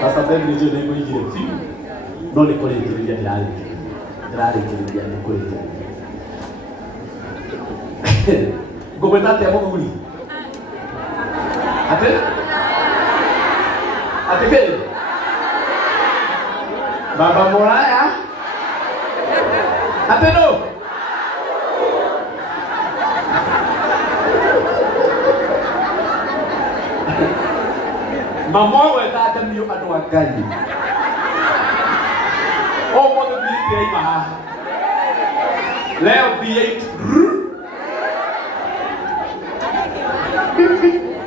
Pastor Ben ni je ndio ingire fi. No ni kole ndio ndani. Ndani ndio ni kole. Gobernante ya Moguli. Ate? Ate ke? Baba Moraya? Ate no? Mama weta ate miyo atu wakani. O modo biliti ya imaha. Leo B8.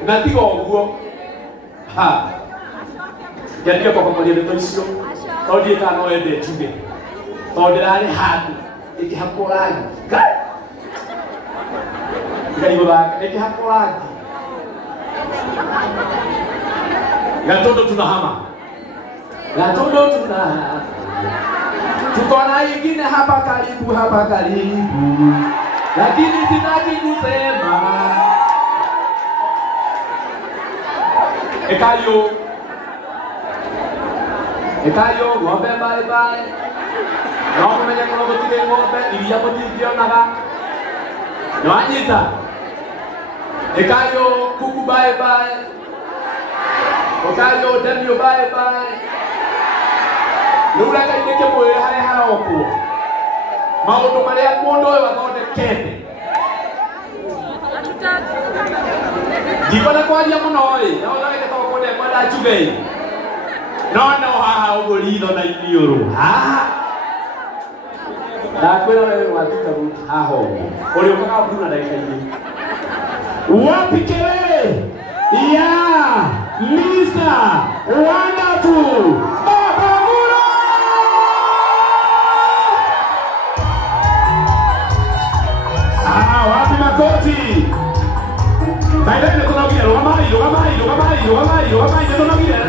Natigo oguo. Ha. Jadi apa pamoja na toisio? Todi kana ende tuge. Todi rari hatu. Iki hakorani. Ngai baba, iki hakorani. Gatondo tunahama. Gatondo tunahama. Tuko na ingine hapa karibu, hapa karibu. Lakini sitaki kusema. Ekayo, ngombe bye bye. Ngombe menya kono gotike ngombe, iria gotike onaga. No anyita. Ekayo, kuku bye bye. Ekayo, demio bye bye. Nura kaineke mwere hare haroko. Maundu maria mundu uyu athondekete. Ndikona kwaria muno ri, no ndagete to kunde kwenda Jubei. No haha ugulitho na iniuru. Ha. Ndakwira wewe watuka ruti haha ugu. Uri ukaga Bruno ndagikaini. Wapi kelele? Yeah! Minister! Wonderful! Baba Muro! Wapi makoti? Baadaye tunaongea Rogamai tunaongea.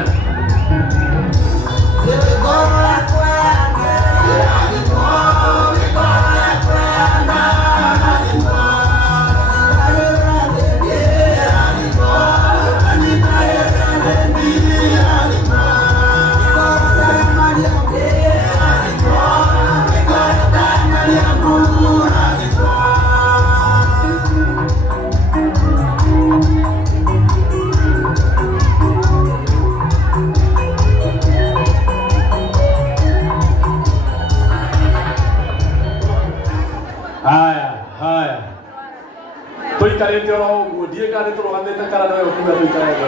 Karete ora ugu die karete ro hande kara no ku ga tuikara no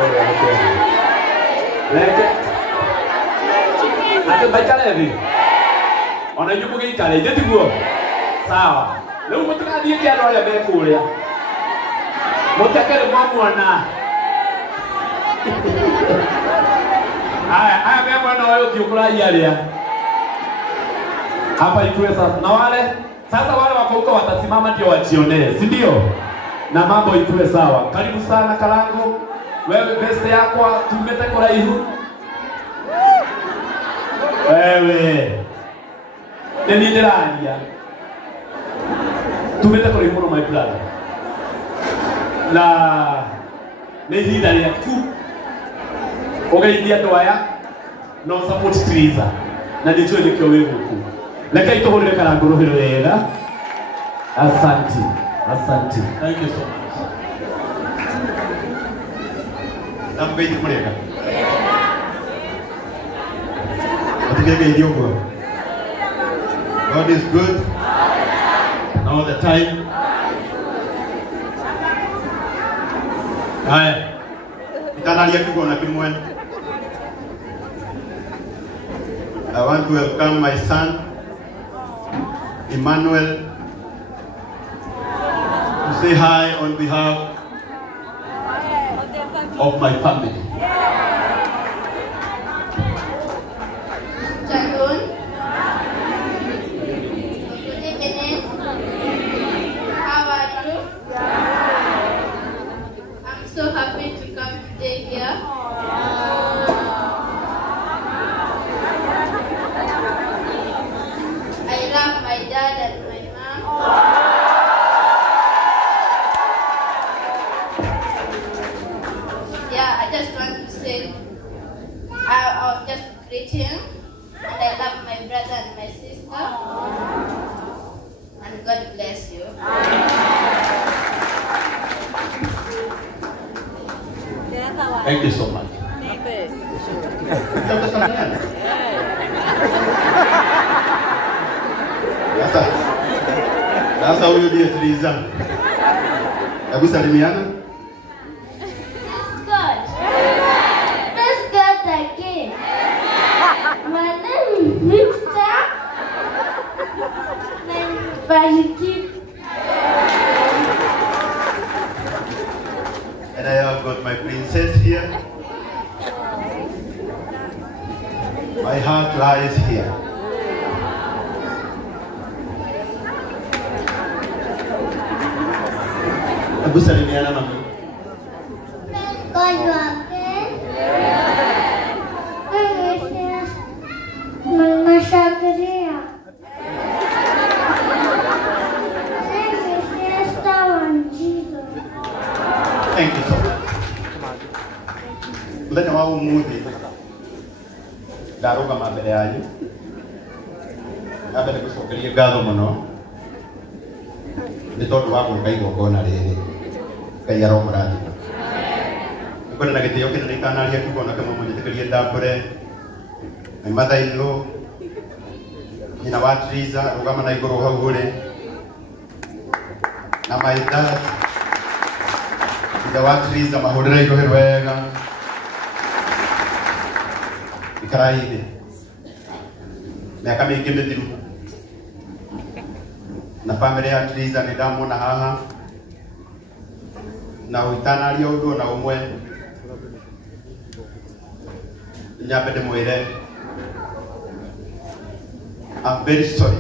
leke ate baikale vi ona yuko ge kale je tiguo sawa leo mutaka die kia ro ya be kuria mutakere mwana aya be mwana wao kiukula yalia hapa ikuwe sasa na wale wako huko watasimama ndio wajionee si ndio na mambo ikuwe sawa. Karibu sana Kalango. Wewe beste yako tumete kwa ihu. Wewe. Nini ndirania? Tumete kwa ihu my brother. La nehida ya ku. Ogaithia ndoya no support Triza. Na ndicho nikio wewe huku. Lakini itohorere Kalango rohero wega. Asante. Asante. Thank you so much. I'm waiting for you. God is good all the time. Haya. Itanalia kugona kimwen. I want to welcome my son Emmanuel to say hi on behalf of my family. Jagun, good evening. How are you? I'm so happy to come today here. I love my dad and my mom. Yeah, I just want I was just greeting, and I love my brother and my sister. And God bless you. Thank you so much. Sasa huyu ndiye Triza. Hebu salimiana. Let's God again. My name is Victor. And I have got my princess here. My heart lies here. Hebu salimiana mami. God you again. Mama Shagria. Thank you so much. Let me all move it. Daruga mbele yanyu. Abele kusokeria gatho muno. Ni tondu wa gwika igongona riri. Ngai aromũrathima. Kwĩna na gĩtĩo kĩnene ikanaria kiugo na kama mũnjĩtĩkĩrie ndambũre. My mother-in-law. Nyina wa Triza rũgama na igũrũ hau ũrĩ. Na my dad. Ida wa Triza mahũrĩre irohe wega. Ikaraine. Miaka mĩingĩ mĩthiru. Na family ya Triza nĩ ndamwona haha. Na ũitanaria ũndũ na ũmwe. Nyambe ndĩmwĩre. I'm very sorry.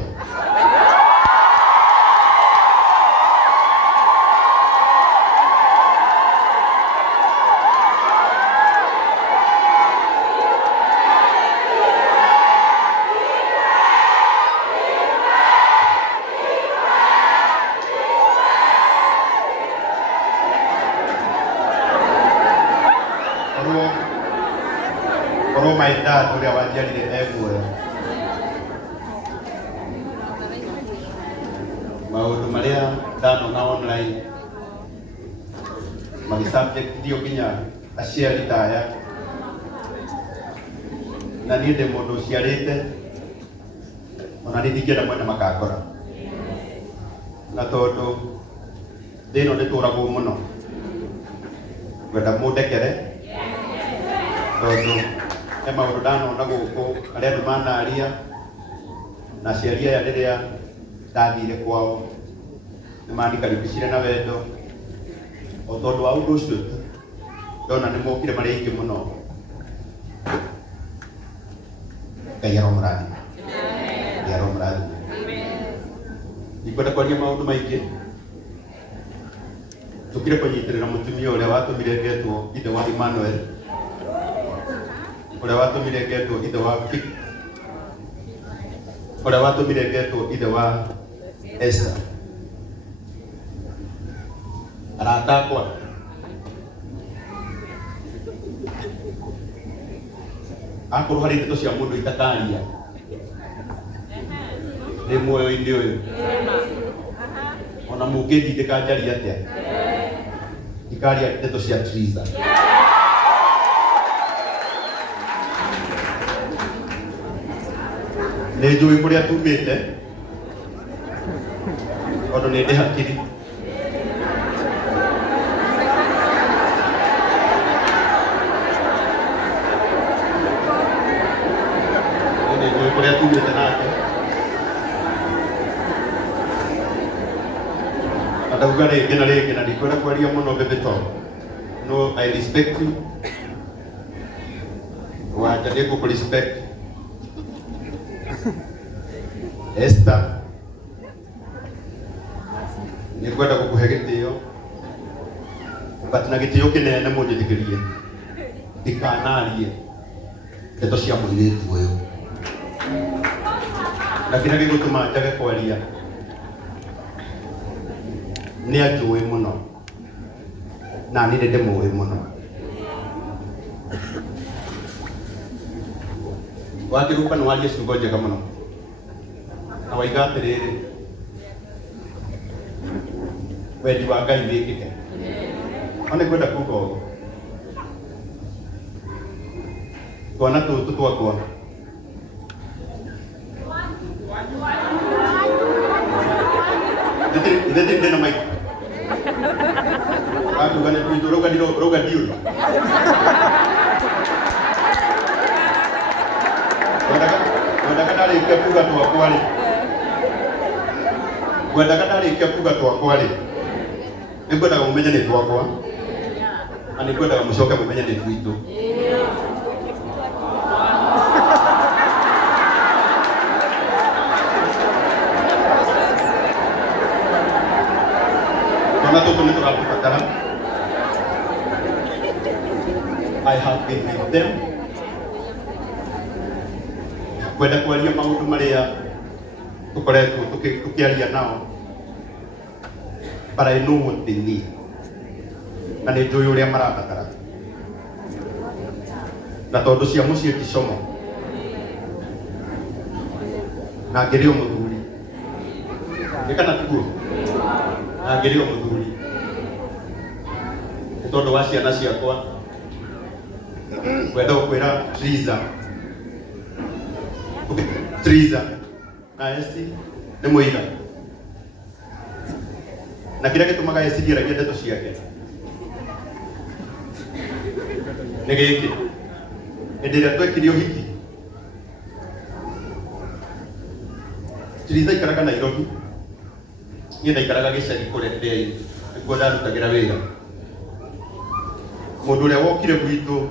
My dad uria wanjiarire eguoya maundu maria ndanona online magi subject ndio nginya aciari taya na niĩ ndĩ mũndũ ũciarĩte ona nĩ ndingĩenda mwene makakora na tondũ ndĩno ndĩtũragwo mũno ngwenda mũndekere tondũ maundu ndanona gũkũ arĩa andũ manaria na aciari aya rĩrĩa ndathire kwao nĩ mandikaribicire na wendo o tondũ wa ũndũ ũcio ndona nĩ mokire marĩ aingĩ mũno. Ngai aromũrathima. Ngai aromũrathima. Ndikwenda kwaria maũndũ maingĩ. Tũkire kũnyitĩrĩra mũtumia ũrĩa watũmire ngetwo ithe wa Emmanuel. Ũrĩa watũmire ngetwo ithe wa Vic. Ũrĩa watũmire ngetwo ithe wa Esther. Arata akwa. Akorwo harĩ ndeto cia mũndũ itakaria. Nĩ muoyo-inĩ ũyũ. Ona mũngĩndindĩka njaria atĩa. Ikaria ndeto cia Triza. Nĩ njũĩ kũrĩa tumĩte. Tondũ nĩ ndĩ hakiri. Nĩ njũĩ kũrĩa tumĩte nake. Atauga rĩngĩ na rĩngĩ na ndikwenda kwaria mũno bebe tondũ. No, I respect you. Wacha ndĩkũ respect. Esther, nĩ kwenda gũkũhe gĩtĩo, but na gĩtĩo kĩnene mũnjĩtĩkĩrie, ndikanarie ndeto cia mũirĩtu ũyũ. Na kĩrĩa gĩgũtũma njage kwaria nĩ anjũĩ mũno, na niĩ nĩ ndĩmũĩ mũno. wakiruka no warie ciugo njega muno na waiga atiriri wendi wa Ngai wikike ona kwenda kuga ũguo twana tũtũ twakwa Dete ndena mai. Aku gane tu roga diul. Wanda kana ile kuga tu akwali. Wanda kana ile kuga tu akwali. Nikwenda kumenya ni twakwa. Ani kwenda kumshoka kumenya ni twitu. I have been with them. Kwenda kwaria maundu maria tukoretwo tukiaria nao. But I know what they need. Na nĩ njũĩ ũrĩa marabatara. Na tondũ cia mũciĩ Kicomo. Na ngĩrĩ o mũthuri. Nĩ kana tiguo? Na ngĩrĩ o mũthuri. Nĩ tondũ wa ciana ciakwa. Kwenda kwĩra Triza na Esi nĩ mũiga. Na kĩrĩa gĩtũmaga Esi ndiaragia ndeto ciake nĩ gĩkĩ. Hĩndĩ ĩrĩa twekire ũhiki Triza aikaraga Nairobi, niĩ ndaikaraga gĩcagi kũrĩa ndĩ nĩkuo ndarutagĩra wĩra. Mũndũ ũrĩa wokire gwitũ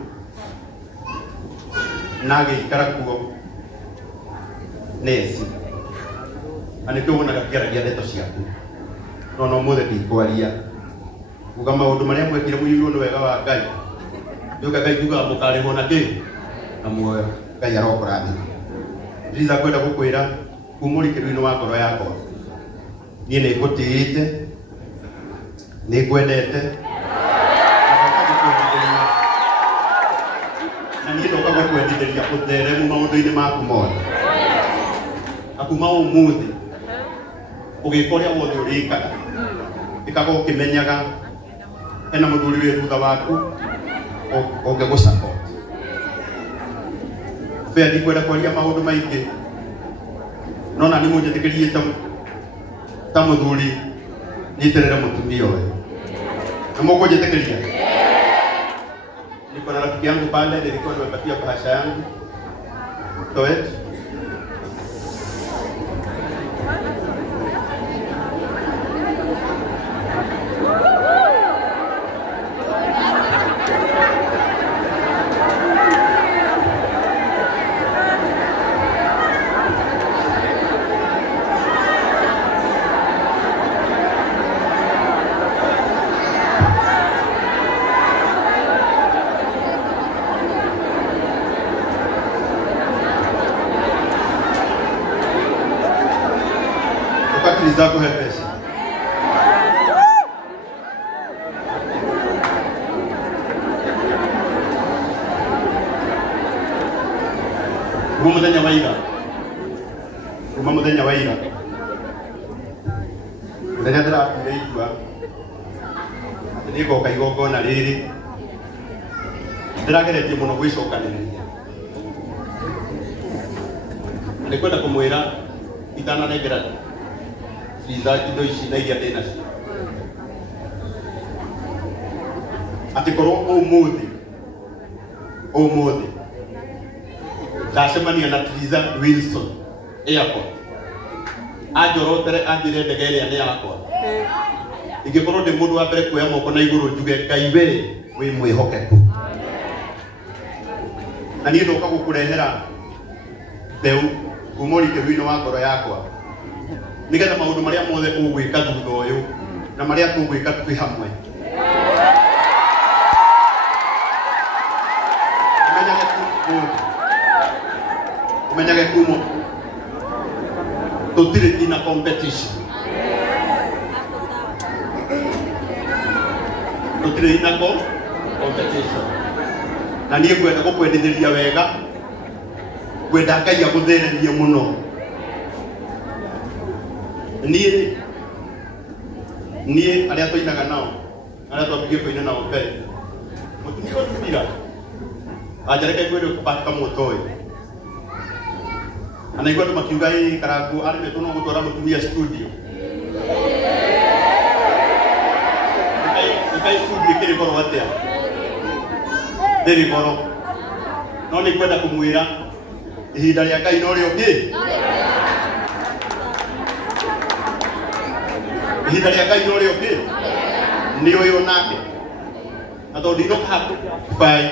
na agĩikara kuo Nesi. Na nĩkĩo wonaga ngĩaragia ndeto ciaku. No mũthĩ ndikwaria. Kuga maũndũ marĩa mwekire mũiyũrwo nĩ wega wa Ngai. Nĩũka Ngai kuga mũkarĩhwo na kĩ? Na muoyo. Ngai arokũrathima. Triza kwenda gũkwĩra kumũrikĩrũ-inĩ wa ngoro yakwa. Niĩ nĩngũtĩĩte, nĩngwendete, na niĩ ndoka gũkwendithĩria ũtheremu maũndũ-inĩ maku mothe. Akuma ũmũthĩ ũgĩka ũrĩa wothe ũrĩkaga, ĩkaga ũkĩmenyaga hena mũthuri wĩ thutha waku ũngĩgũsupport. Fair ndikwenda kwaria maũndũ maingĩ, no na nĩ mũnjĩtĩkĩrie ta mũthuri nyitĩrĩre mũtumia ũyũ. Na mũkũnjĩtĩkĩria? Niko na rafiki yangu pale, nilikuwa nimepatia bahasha yangu. Toet. Zako hepesi. Muthenya wa ira. Muthenya wa ira. Muthenya ndĩrakuire igua. Nĩgoka igongona rĩrĩ. Ndĩrageretie mũno gwĩcokanĩrĩria. Nĩkwenda kũmwĩra itananengera Triza indo ici na iria ndĩna cio. Atĩ korwo ũmũthĩ ndacemania na Triza Wilson airport, anjorotere anjĩre ndege ĩrĩa nĩ yakwa, ingĩkorwo ndĩ mũndũ wa mbere kuoya moko na igũrũ njuge Ngai wĩ mwĩhokeku. Na niĩ ndoka gũkũrehera mbeũ kuma ũrikĩrũ-inĩ wa ngoro yakwa, nigetha maũndũ marĩa mothe ũgwĩka thutha ũyũ na marĩa tũgwĩka twĩ hamwe. Umenyage kumo tũtirĩ ina competition. Tũtirĩ ina competition. Na niĩ ngwenda gũkwendithĩria wega, kwenda Ngai agutheremie muno nie aria twainaga nao aria twambirie kuina nao mbere mutumia tumira ajareke kwende kupatika mutoi anaigua tumakiuga Karangu arime tuno gutwara mutumia studio kai studio kiri goro atia ndiri goro no ni kwenda kumwira ihinda ria Ngai no rio ki ihinda ria Ngai no rio ki ni uyu nake na tondu inoka hapo bai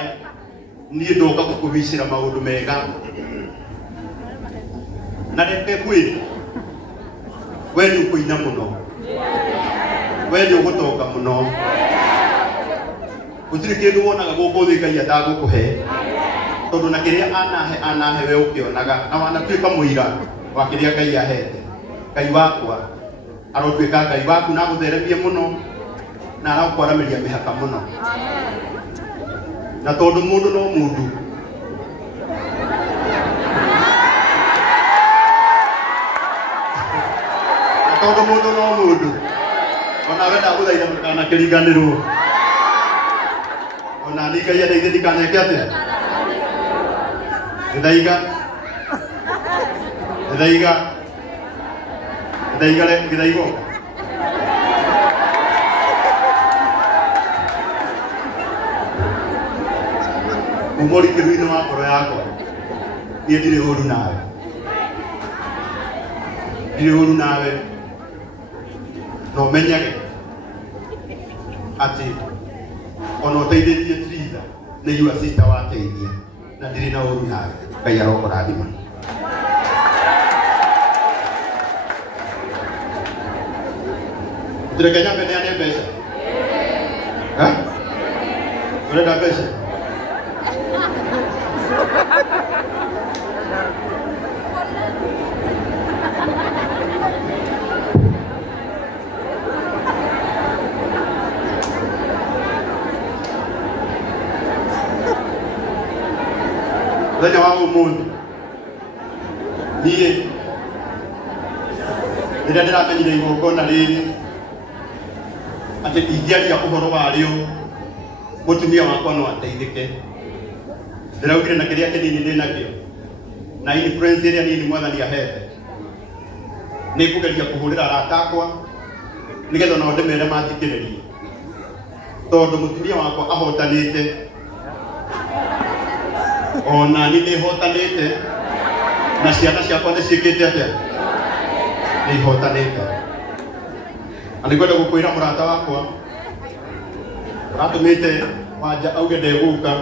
ni ndoka gukubicira maundu mega na reke kwiri we ni ukuina muno we ni ugutoka muno gutiri kindu wonaga guku thi Ngai atagukuhe tondu na kiria anahe we ukionaga na wanatuika muira wa kiria Ngai ahete Ngai wakwa arotuika Ngai waku na gutheremie muno na arakwaramiria mihaka muno na tondu mundu no mundu tondu mundu no mundu ona wenda guthaitha mukana kiriganirwo ona ni Ngai enda ithi kaneke atia githaiga umori kiruino wa ngoro yakwa ni ndire uru nawe no menyage ati ono uteithĩtie Triza nĩ your sister wateithia na ndire na uru nawe Ngai arokũrathima Ndĩreke nyambe neane mbeca ũrenda mbeca Mũthenya wa ũmũthĩ niĩ rĩrĩa ndĩramenyire igongona rĩrĩ atĩ ingĩaria ũhoro warĩo mũtumia wakwa no ateithĩke ndĩraugire na kĩrĩa kĩnini ndĩnakĩo na influence ĩrĩa nini Mwathani ahete nĩ kũgeria kũhũrĩra arata akwa nĩgetha nao ndĩmere mathikĩrĩrie tondũ mũtumia wakwa ahotanĩte ona ni nĩhotanĩte na ciana ciakwa nĩciĩkĩte atĩa nĩihotanĩte na nĩngwenda gũkwĩra mũrata wakwa ũratũmĩte Wanja auge ndegũka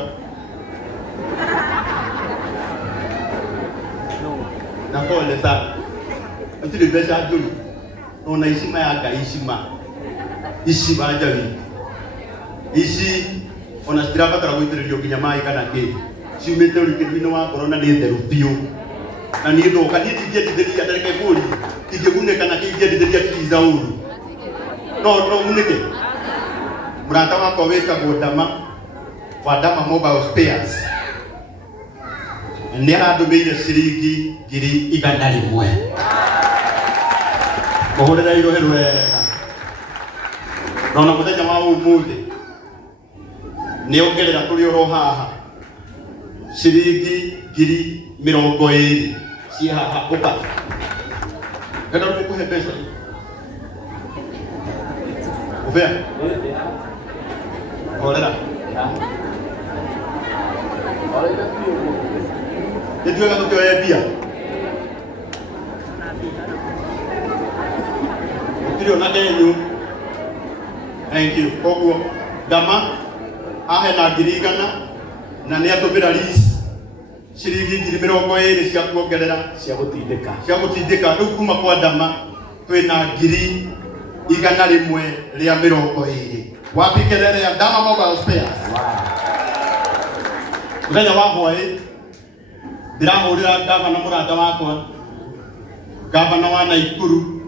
na pole sana atiri mbeca njũru ona icima ya Ngai ici Wanja wiki ici ona citirabatara gũitĩrĩrio nginya maĩ kana kĩ ciumĩte ũrikĩru-inĩ wa ngoro na nĩ theru biũ na niĩ ndoka niĩ ndingĩendithĩria ndareke mũri ingĩgunĩka na ingĩendithĩria Triza ũru no ngunĩke mũrata wakwa wĩtagwo Ndama wa Ndama Mobile Spares nĩ arandũmĩire ciringi 100,000 mũhũrĩre irohero wega na ona mũthenya wa ũmũthĩ nĩ ongerera tũrĩ oro haha ciringi 20,000 ciĩ haha ũka ngenda gũkũhe mbeca ũbea horera nĩtuĩga tũkĩoya mbia gũtirĩ ona ndenyũ thank you koguo Ndama ahe na 100,000 na nĩ atũmĩra list ciringi 20,000 cia kuongerera cia gũtindĩka rĩu kuma kwa Ndama twĩna 120,000 wapikelele ya Ndama Mobile Spares mũthenya wa hwaĩ ndĩrahũrĩra gavana mũrata wakwa gavana wa Naikuru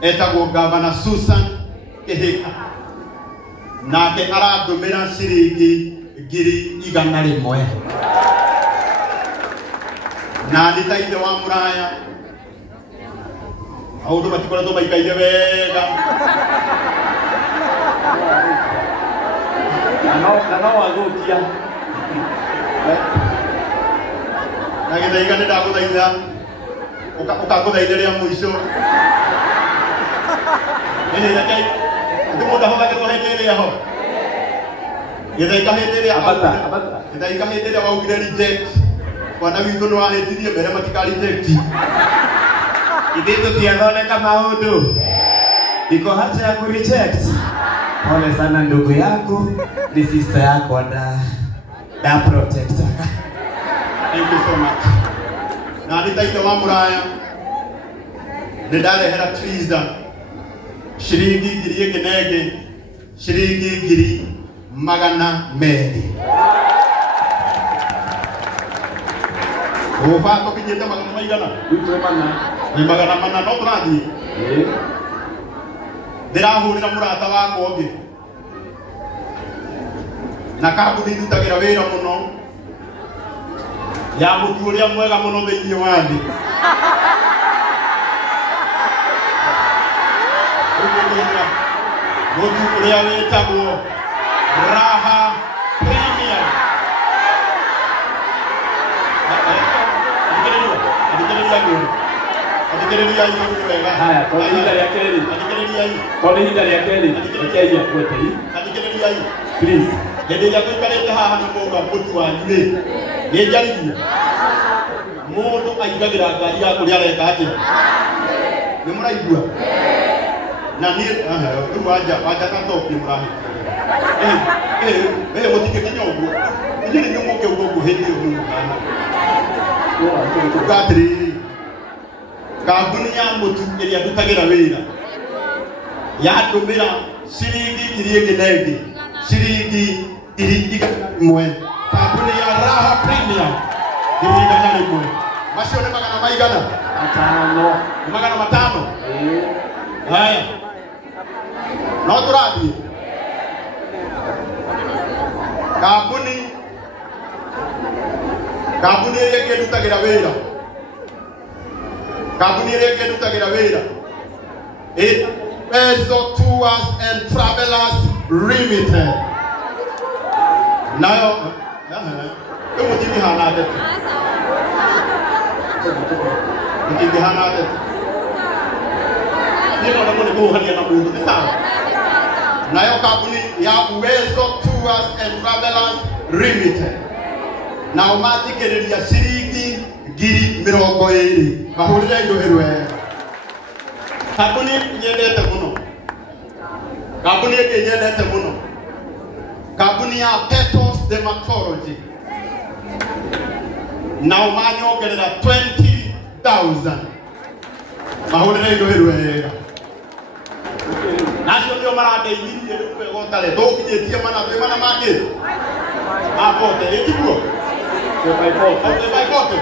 etagwo gavana Susan Kĩhĩka nake arandũmĩra ciringi 100,000 na nditaithe wa muraya audu matikora to maikaire wega no wagukia na githaiga nĩ ndagũthaitha ũkagũthaithĩria mũico nĩhĩnyakai ndĩ mũndũ ahũthagĩrwo hĩndĩ ĩrĩa ho githaiga hĩndĩ ĩrĩa waugire reject mwana witũ nĩ wahĩtirie mbere matika reject ithuĩ tũtiathondeka maũndũ iko haja ya kureject. Pole sana ndugu yangu, ni sister yako da protector. Thank you so much. Na nditaithe wa muraya nĩ ndarehera Triza shilingi 1,000 nginenge shilingi 200. Ufato kinyete magana maigana ni magana mana no turathi ndirahurira murata wakwa ungi na kambuni ndutagira wira muno ya mutu uria mwega muno thiini wa thi mutu uria witagwo Raha Premium. Adigereria hiyo wega. Haya, kwa hinda ya Kelly. Adigereria hiyo. Kwa hinda ya Kelly. Adigereria kwete hii. Adigereria hiyo. Please. Hende ya kuikarete haha n'umugwa mutu wa nyine. Nijariye. Mundu aigagira ngari ya kuri areka ati. Ni muraigua. Na ni waja na topi murahi. Mutike kanyogo. Nyine nyumuke ugo hindi ugo. Ukatiri kambuni ya mutu iria ndutagira wira yandumira shilingi 1,000 shilingi 1,000 kambuni ya Raha Premium 1,000 macio ni magana maigana 5 ni magana 5 haya no turathie kambuni iria ngĩndutagira wira kambuni iria ngĩndutagira wira Ezo Tours and Travelers Limited nayo mutingihana atete nĩona mũnĩ kũhania na mũndũ nĩ sawa nayo kambuni ya Ezo Tours and Travelers Limited na umathikiriria shilingi 20,000 mahurire iruhirwe kambuni nyendete muno kambuni ya Petals Dermatology na umanyongerera 20,000 mahurire iruhirwe nacio ndio marandeithirie rĩu wegotare ndũkinyĩtie mana mangĩ apote ĩtiguo by pote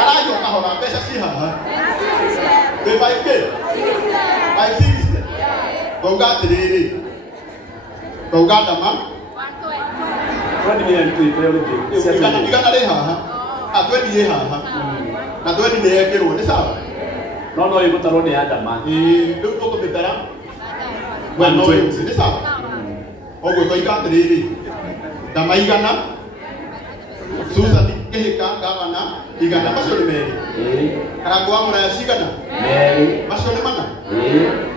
arayo kahora mbeca ci haha by 60 tauga atirĩrĩ tauga ndama igana rĩ haha atwendi rĩ haha na twendi nĩ yekĩrwo nĩ sawa no ĩgũtarwo nĩ ya ndama rĩu tũkũmĩtara mwena ũyũ nĩ sawa ũguo tauga atirĩrĩ ndama igana Susan kehika gavana igana macio nĩ merĩ Karangu wa Muraya cigana macio nĩ mana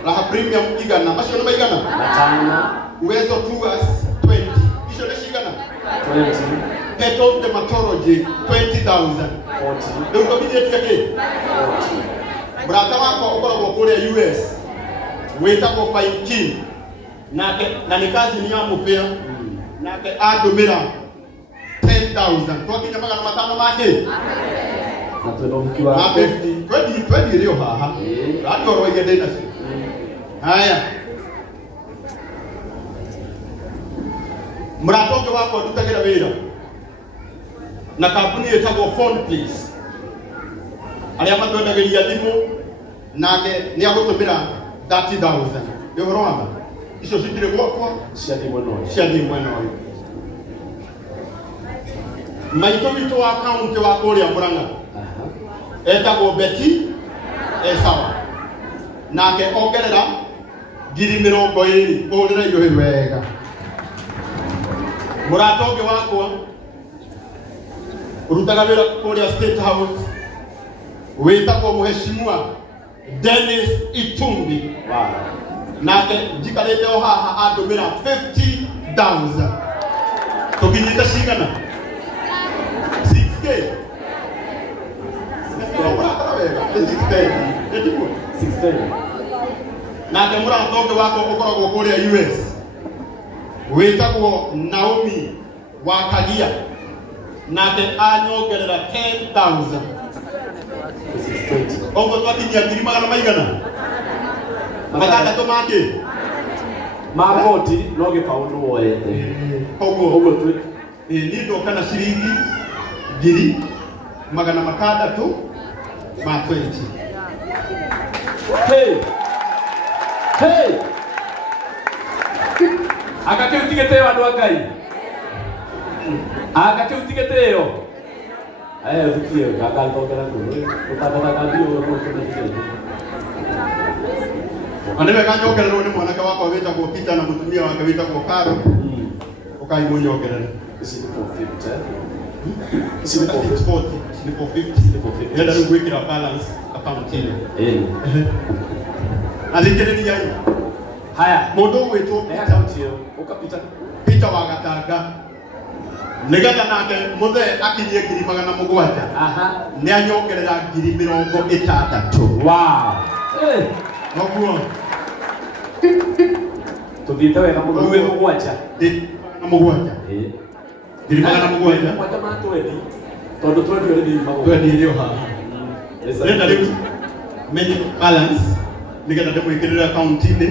Raha Premium igana macio nĩ maigana 5 Ezo Tours 20 icio nĩ cigana 20 Petals Dermatology 20,000 rĩu tũkinyĩtie kĩ 40 mũrata wakwa ũkoragwo kũrĩa US wĩtagwo Fine King na nĩ kazi ya mũbĩa nake andũmĩra 10,000 twakinya magana 5 make na twĩna 50 20 ĩrĩ o haha rani oro igende nacio haya mũrata ũngĩ wakwa ndutagira wĩra na kambuni ĩtagwo Phone Please arĩa matwendagĩria thimũ nake nĩ agũtũmĩra 30,000 nĩ ũhoro wama icio citirĩ gwakwa cia thimũ ĩno cia thimũ ĩno maitũ witũ wa kaunti wa kũrĩa Mũrang'a etagwo Betty Esawa nake ongerera 20,000 kũhũrĩra iũhĩ wega. Mũrata ũngĩ wakwa ũrutaga wĩra kũrĩa State House wĩtagwo Mheshimiwa Dennis Itumbi nake njikarĩte o haha andũmĩra 50,000 tũkinyĩte cigana 6K 6K nake mũrata ũngĩ wakwa ũkoragwo kũrĩa US wĩtagwo Naomi Wakagia nake anyongerera 10,000 Ongo twakinyia 100 maigana matandatũ make magoti no gĩpaũndũ woete ũguo twĩ nĩ ndoka na ciringi 600 ma 20. Hey akakiutigĩtĩyo andũ a Ngai akakiutigĩtĩyo thukie gakatongera kũrĩ ũtatatagathiĩ Anebe kanyogererwo nĩ mwanake wakwa wĩtagwo Peter na mũtumia wake wĩtagwo Karo ũkaigwo nyongerere ici nĩ 450 yenda rĩu gwĩkĩra balance account-inĩ athikĩrĩriai haya mũndũ ũgwĩtwo Peter wa Gatanga nĩgetha nake mũthee akinyie 700 nĩ anyongerera 60,000 wow noguo tuthiĩte wega mũno rĩu 7 7 matwendi tondũ twendi already magũrũ twendi ilio haha renda rĩu menye balance nĩgetha ndĩmwĩkĩrĩre account-inĩ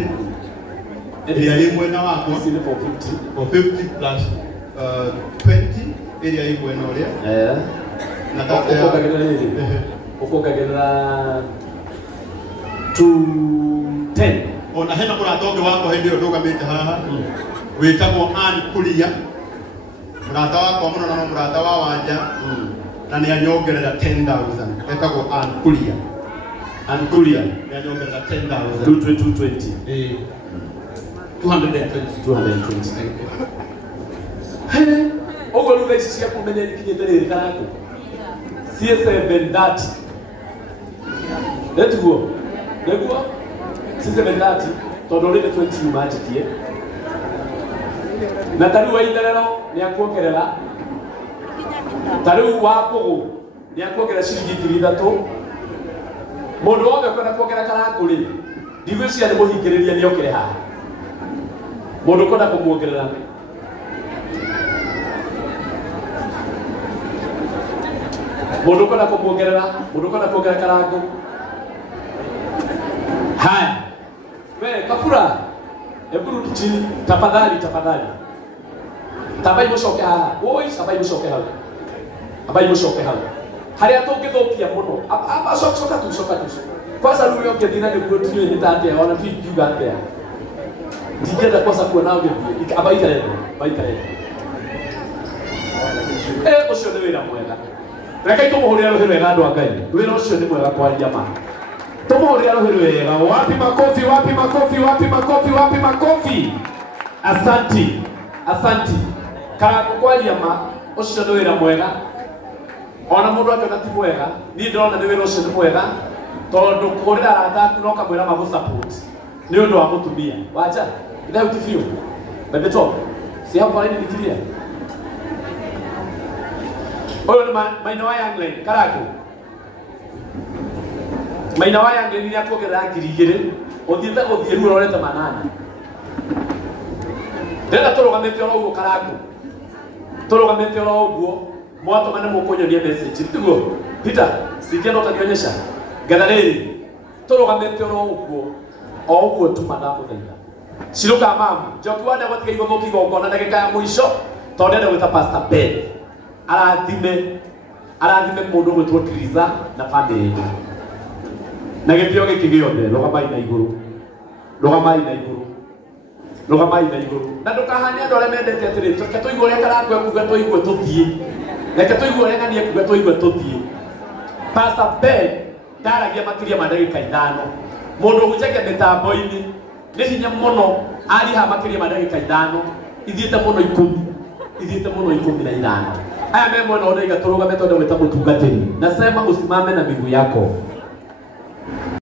ĩrĩa ĩ mwena wakwa ici nĩ 450 plus 20 ĩrĩa ĩ mwena ũrĩa na ũkongagĩrĩra 210 ona hena mũrata ũngĩ wakwa hĩndĩ ĩyo ndũgamĩte haha wĩtagwo Ann Kuria mũrata wakwa mũno na mũrata wa Wanja na nĩ anyongerera 10,000 etagwo Ann Kuria nĩ anyongerera 10,000 220 220 ũguo rĩu thaa ici cia kũmenya ikinyĩte rĩrĩ karakũ cie 730 nĩguo cie 730 tondũ rĩrĩ 20 yumanjitie na tarĩu wa itherero nĩ akuongerera tarĩu wa kũgũ nĩ akuongerera ciringi 3,000 mũndũ wothe kwenda kuongerera karakũ rĩ ndigwĩciria nĩ mũhingĩrĩria nĩ okĩre haha mũndũ kwenda kũmuongerera mũndũ kwenda kuongerera karakũ haya we Kabura hebu rudi chini tafadhali tabai mũcoke haha tabai mũcoke hau harĩa tũngĩthũkia mũno coka tu kwanza rĩu ũngĩthiĩ na nĩguo tunyuĩ nĩ tatĩa ona tuingiuga atĩa ndingĩenda kwanza kuona ũgĩthiĩ abaikare ũcio nĩ wĩra mwega rekei tũmũhũrĩre rũhĩ rwega andũ a Ngai wĩra ũcio nĩ mwega kwaria ma tũmũhũrĩre rũhĩ rwega wapi makofi asanti kwaria ma ũcio nĩ wĩra mwega ona mũndũ akiona ti mwega niĩ ndĩrona nĩ wĩra ũcio nĩ mwega tondũ kũhũrĩra arata aku no kamwĩra magũ-support nĩ ũndũ wa mũtumia wanja ndahuti biũ bebe top si hapo alini nikilia huyo ni Maina wa Yangle Karako Maina wa Yangle ni akuongerera 2,000 uthiĩte gũthiĩ rũrorete manani ndenda tũrũgamĩte oro ũguo Karako tũrũgamĩte oro ũguo mwatũma nĩ mũkũnyonia message tiguo Peter sikia ndo utanionyesha gatharĩrĩ tũrũgamĩte oro ũguo tu madamo thaitha Shiruka mamu, joki wanda gũtiga igũthũki igongona ndagĩka ya mũico tondũ ndenda gwĩta Pastor Ben arathime mũndũ gwĩtwo Triza na family na gĩtĩo gĩkĩ gĩothe rũgamai na igũrũ na ndũkahane andũ arĩa mendete atĩrĩ tũke tũigũ ũrĩa Karako ekuga tũigue tũthiĩ Reke tuigue rega nie kuga tuigue tuthie. Pastor Ben ndaragia makiria ma ndagika 5. Mundu hujagia mitambo-ini ni hinya muno ariha makiria ma ndagika 5. Ithiete muno 10. Ithiete muno 15. Aya me mwena odaiga turugame tondu weta mutungatiri. Nasema usimame na miguu yako.